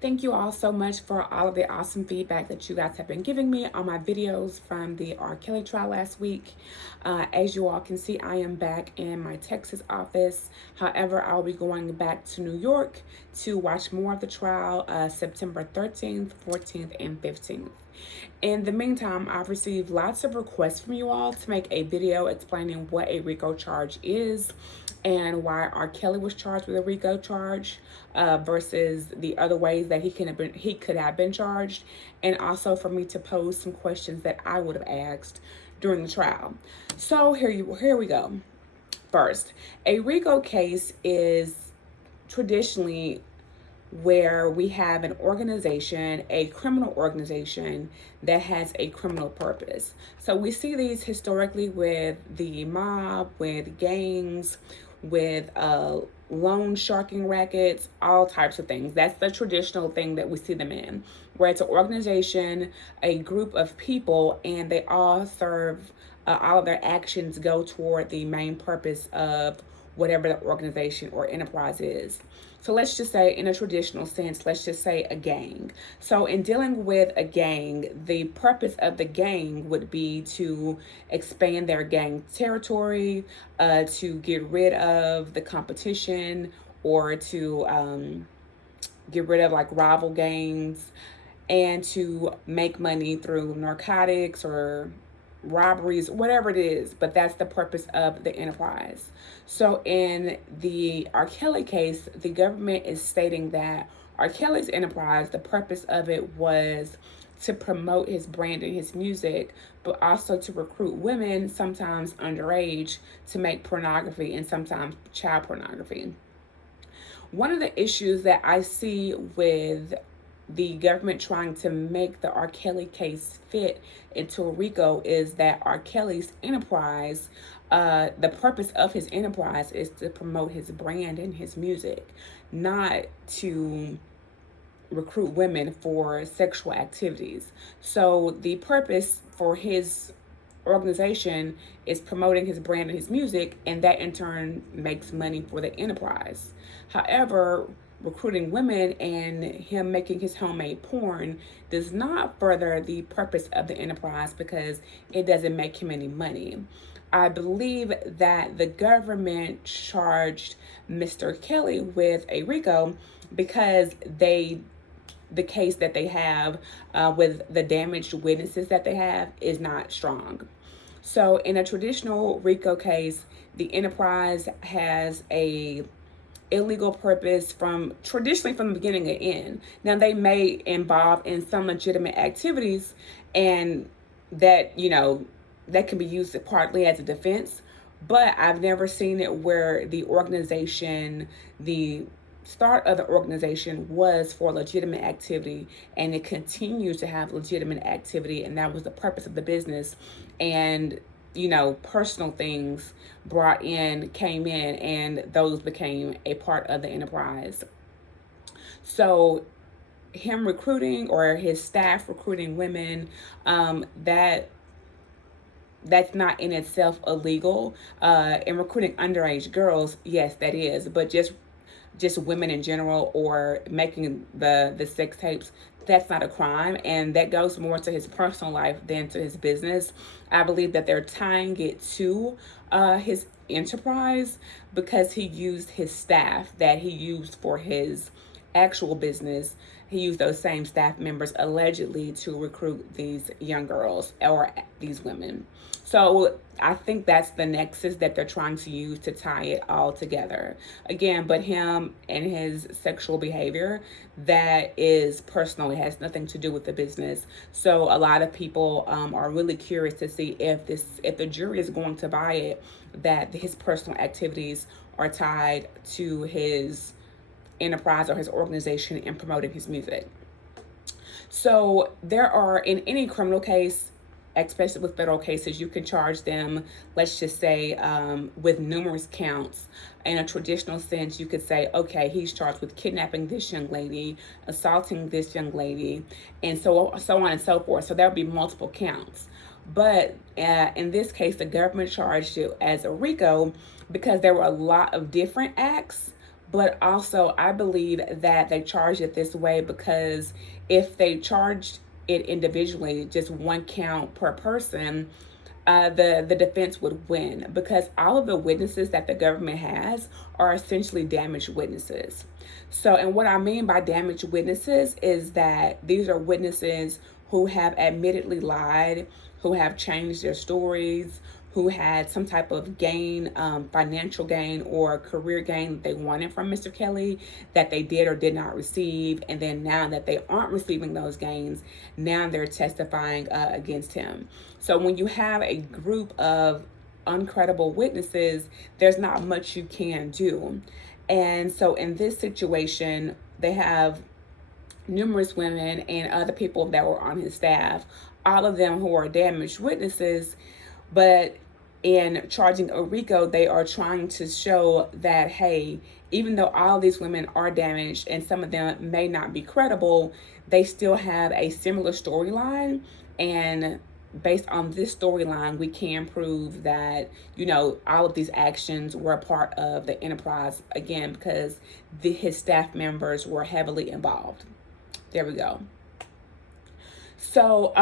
Thank you all so much for all of the awesome feedback that you guys have been giving me on my videos from the R. Kelly trial last week. As you all can see, I am back in my Texas office. However, I'll be going back to New York to watch more of the trial September 13th, 14th, and 15th. In the meantime, I've received lots of requests from you all to make a video explaining what a RICO charge is and why R. Kelly was charged with a RICO charge versus the other ways that he could have been charged, and also for me to pose some questions that I would have asked during the trial. So here we go. First, a RICO case is traditionally where we have an organization, a criminal organization that has a criminal purpose. So we see these historically with the mob, with gangs, with loan sharking rackets, all types of things. That's the traditional thing that we see them in, where it's an organization, a group of people, and they all serve, all of their actions go toward the main purpose of whatever the organization or enterprise is. So let's just say, in a traditional sense, let's just say a gang. So in dealing with a gang, the purpose of the gang would be to expand their gang territory, to get rid of the competition, or to get rid of like rival gangs, and to make money through narcotics or robberies, whatever it is, but that's the purpose of the enterprise. So in the R. Kelly case, the government is stating that R. Kelly's enterprise, the purpose of it was to promote his brand and his music, but also to recruit women, sometimes underage, to make pornography and sometimes child pornography. One of the issues that I see with the government trying to make the R. Kelly case fit into a RICO is that R. Kelly's enterprise, the purpose of his enterprise is to promote his brand and his music, not to recruit women for sexual activities. So the purpose for his organization is promoting his brand and his music, and that in turn makes money for the enterprise. However, recruiting women and him making his homemade porn does not further the purpose of the enterprise because it doesn't make him any money. I believe that the government charged Mr. Kelly with a RICO because the case that they have with the damaged witnesses that they have is not strong. So in a traditional RICO case, the enterprise has a illegal purpose from traditionally from the beginning to end. Now they may involve in some legitimate activities, and that that can be used partly as a defense, but I've never seen it where the organization, the start of the organization was for legitimate activity, and it continues to have legitimate activity, and that was the purpose of the business. And personal things came in, and those became a part of the enterprise. So him recruiting, or his staff recruiting women, that's not in itself illegal. And recruiting underage girls, yes, that is, but just women in general, or making the sex tapes, that's not a crime, and that goes more to his personal life than to his business. I believe that they're tying it to his enterprise because he used his staff that he used for his actual business. He used those same staff members allegedly to recruit these young girls or these women. So I think that's the nexus that they're trying to use to tie it all together. Again, but him and his sexual behavior, that is personal. It has nothing to do with the business. So a lot of people are really curious to see if the jury is going to buy it, that his personal activities are tied to his enterprise or his organization in promoting his music. So there are, in any criminal case, especially with federal cases, you can charge them, let's just say, with numerous counts. In a traditional sense, you could say, okay, he's charged with kidnapping this young lady, assaulting this young lady, and so on and so forth. So there would be multiple counts. But in this case, the government charged it as a RICO because there were a lot of different acts But also, I believe that they charged it this way because if they charged it individually, just one count per person, the defense would win, because all of the witnesses that the government has are essentially damaged witnesses. So, and what I mean by damaged witnesses is that these are witnesses who have admittedly lied, who have changed their stories, who had some type of gain, financial gain or career gain that they wanted from Mr. Kelly that they did or did not receive. And then now that they aren't receiving those gains, now they're testifying against him. So when you have a group of uncredible witnesses, there's not much you can do. And so in this situation, they have numerous women and other people that were on his staff, all of them who are damaged witnesses. But in charging a RICO, they are trying to show that, hey, even though all these women are damaged and some of them may not be credible, they still have a similar storyline. And based on this storyline, we can prove that, all of these actions were a part of the enterprise, again, because his staff members were heavily involved. There we go. So,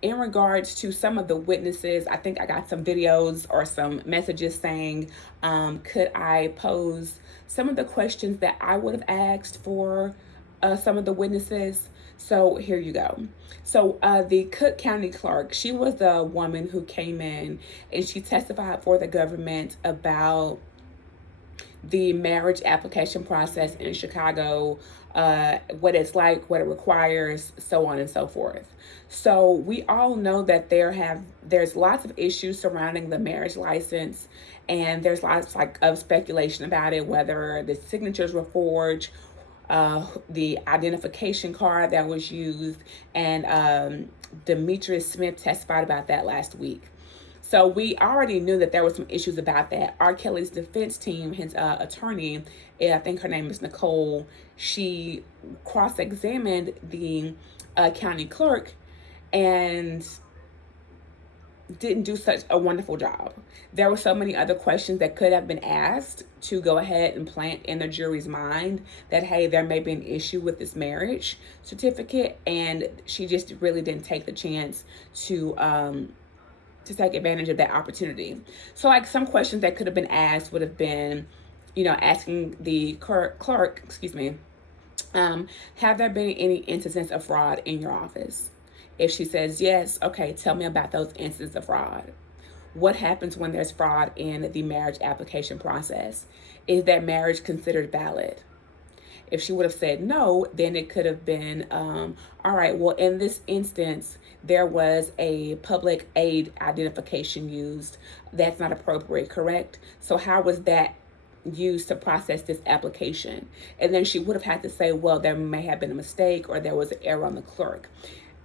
in regards to some of the witnesses, I think I got some videos or some messages saying, could I pose some of the questions that I would have asked for some of the witnesses? So here you go. So the Cook County clerk, she was the woman who came in and she testified for the government about the marriage application process in Chicago, what it's like, what it requires, so on and so forth. So we all know that there's lots of issues surrounding the marriage license, and there's lots of speculation about it, whether the signatures were forged, the identification card that was used, and Demetrius Smith testified about that last week. So we already knew that there were some issues about that. R. Kelly's defense team, his attorney, I think her name is Nicole, she cross-examined the county clerk and didn't do such a wonderful job. There were so many other questions that could have been asked to go ahead and plant in the jury's mind that, hey, there may be an issue with this marriage certificate, and she just really didn't take the chance to take advantage of that opportunity. So like some questions that could have been asked would have been, asking the clerk, have there been any instances of fraud in your office? If she says yes, okay, tell me about those instances of fraud. What happens when there's fraud in the marriage application process? Is that marriage considered valid? If she would have said no, then it could have been, all right, well, in this instance, there was a public aid identification used. That's not appropriate, correct? So how was that used to process this application? And then she would have had to say, well, there may have been a mistake or there was an error on the clerk.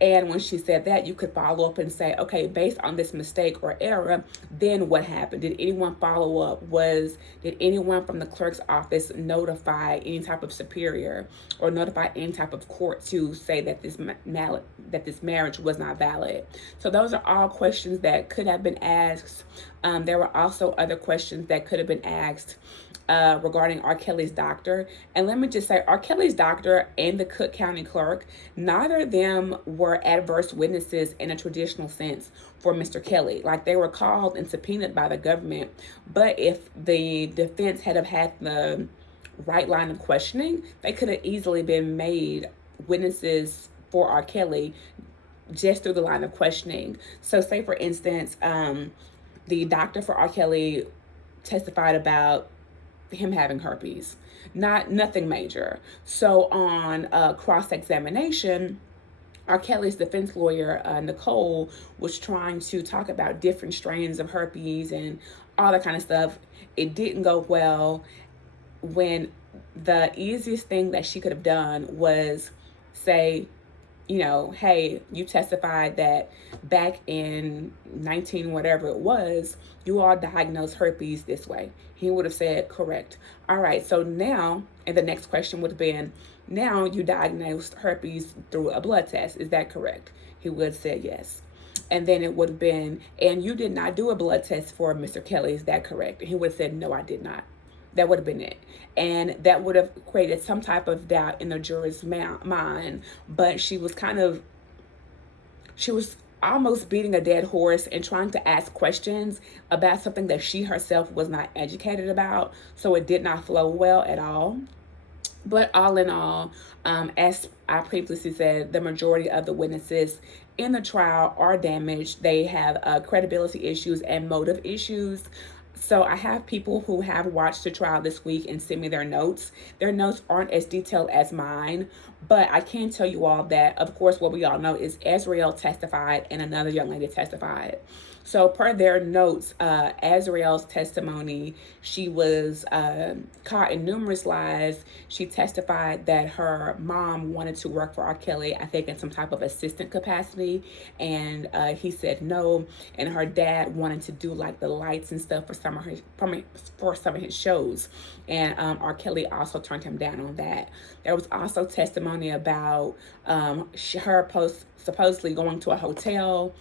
And when she said that, you could follow up and say, okay, based on this mistake or error, then what happened? Did anyone follow up? Did anyone from the clerk's office notify any type of superior or notify any type of court to say that this marriage was not valid? So those are all questions that could have been asked. There were also other questions that could have been asked regarding R. Kelly's doctor. And let me just say, R. Kelly's doctor and the Cook County clerk, neither of them were adverse witnesses in a traditional sense for Mr. Kelly. Like, they were called and subpoenaed by the government. But if the defense had the right line of questioning, they could have easily been made witnesses for R. Kelly just through the line of questioning. So say, for instance, the doctor for R. Kelly testified about him having herpes, nothing major. So on cross-examination, R. Kelly's defense lawyer, Nicole, was trying to talk about different strains of herpes and all that kind of stuff. It didn't go well, when the easiest thing that she could have done was say, hey, you testified that back in 19 whatever it was, you all diagnosed herpes this way. He would have said, correct. All right, so now, and the next question would have been, now you diagnosed herpes through a blood test. Is that correct? He would have said yes. And then it would have been, and you did not do a blood test for Mr. Kelly. Is that correct? And he would have said, no, I did not. That would have been it. And that would have created some type of doubt in the juror's mind. But she was almost beating a dead horse and trying to ask questions about something that she herself was not educated about. So it did not flow well at all. But all in all, as I previously said, the majority of the witnesses in the trial are damaged. They have credibility issues and motive issues. So I have people who have watched the trial this week and sent me their notes. Their notes aren't as detailed as mine, but I can tell you all that, of course, what we all know is Azriel testified and another young lady testified. So per their notes, Azriel's testimony, she was caught in numerous lies. She testified that her mom wanted to work for R. Kelly, I think in some type of assistant capacity, and he said no. And her dad wanted to do like the lights and stuff for some of his shows, and R. Kelly also turned him down on that. There was also testimony about her supposedly going to a hotel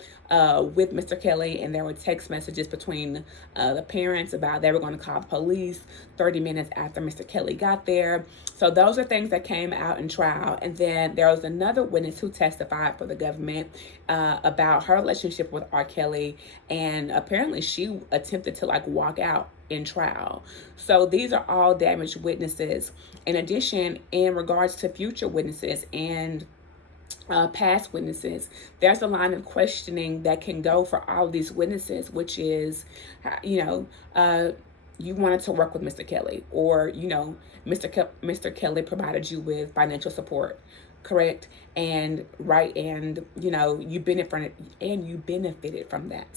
with Mr. Kelly, and there were text messages between the parents about they were going to call the police 30 minutes after Mr. Kelly got there. So those are things that came out in trial. And then there was another witness who testified for the government about her relationship with R. Kelly, and apparently she attempted to like walk out in trial. So these are all damaged witnesses. In addition, in regards to future witnesses and past witnesses, there's a line of questioning that can go for all of these witnesses, which is, you wanted to work with Mr. Kelly, or, Mr. Kelly provided you with financial support, correct? And right, and you benefited from that.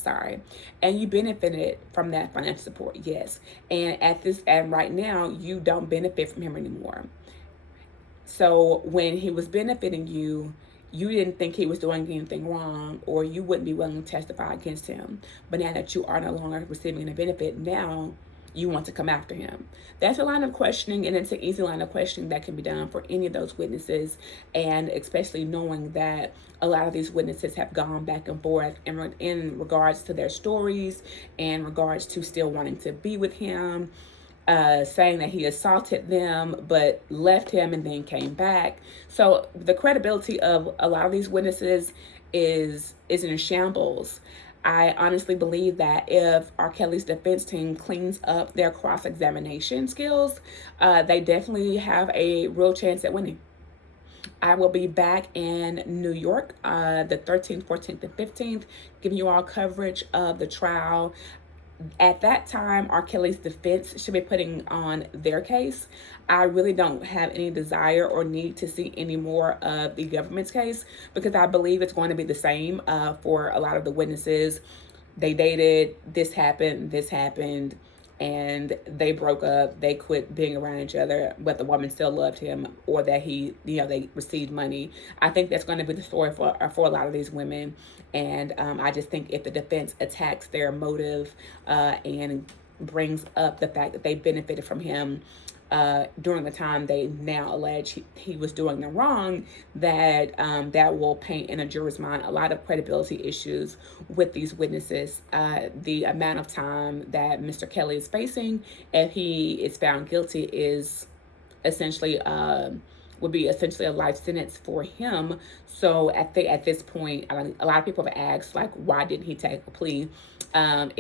And you benefited from that financial support, yes. And right now you don't benefit from him anymore. So when he was benefiting you, you didn't think he was doing anything wrong, or you wouldn't be willing to testify against him. But now that you are no longer receiving any benefit, now you want to come after him. That's a line of questioning, and it's an easy line of questioning that can be done for any of those witnesses, and especially knowing that a lot of these witnesses have gone back and forth in regards to their stories, and regards to still wanting to be with him, saying that he assaulted them but left him and then came back. So the credibility of a lot of these witnesses is in shambles. I honestly believe that if R. Kelly's defense team cleans up their cross-examination skills, they definitely have a real chance at winning. I will be back in New York the 13th, 14th, and 15th, giving you all coverage of the trial. At that time, R. Kelly's defense should be putting on their case. I really don't have any desire or need to see any more of the government's case, because I believe it's going to be the same for a lot of the witnesses. They dated, this happened, and they broke up, they quit being around each other, but the woman still loved him, or that they received money. I think that's going to be the story for a lot of these women. And I just think if the defense attacks their motive and brings up the fact that they benefited from him during the time they now allege he was doing them wrong, that that will paint in a juror's mind a lot of credibility issues with these witnesses. The amount of time that Mr. Kelly is facing, if he is found guilty, is essentially would be essentially a life sentence for him. So at this point, a lot of people have asked, like, why didn't he take a plea? A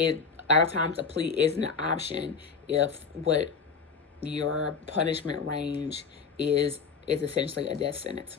lot of times a plea isn't an option if what your punishment range is essentially a death sentence.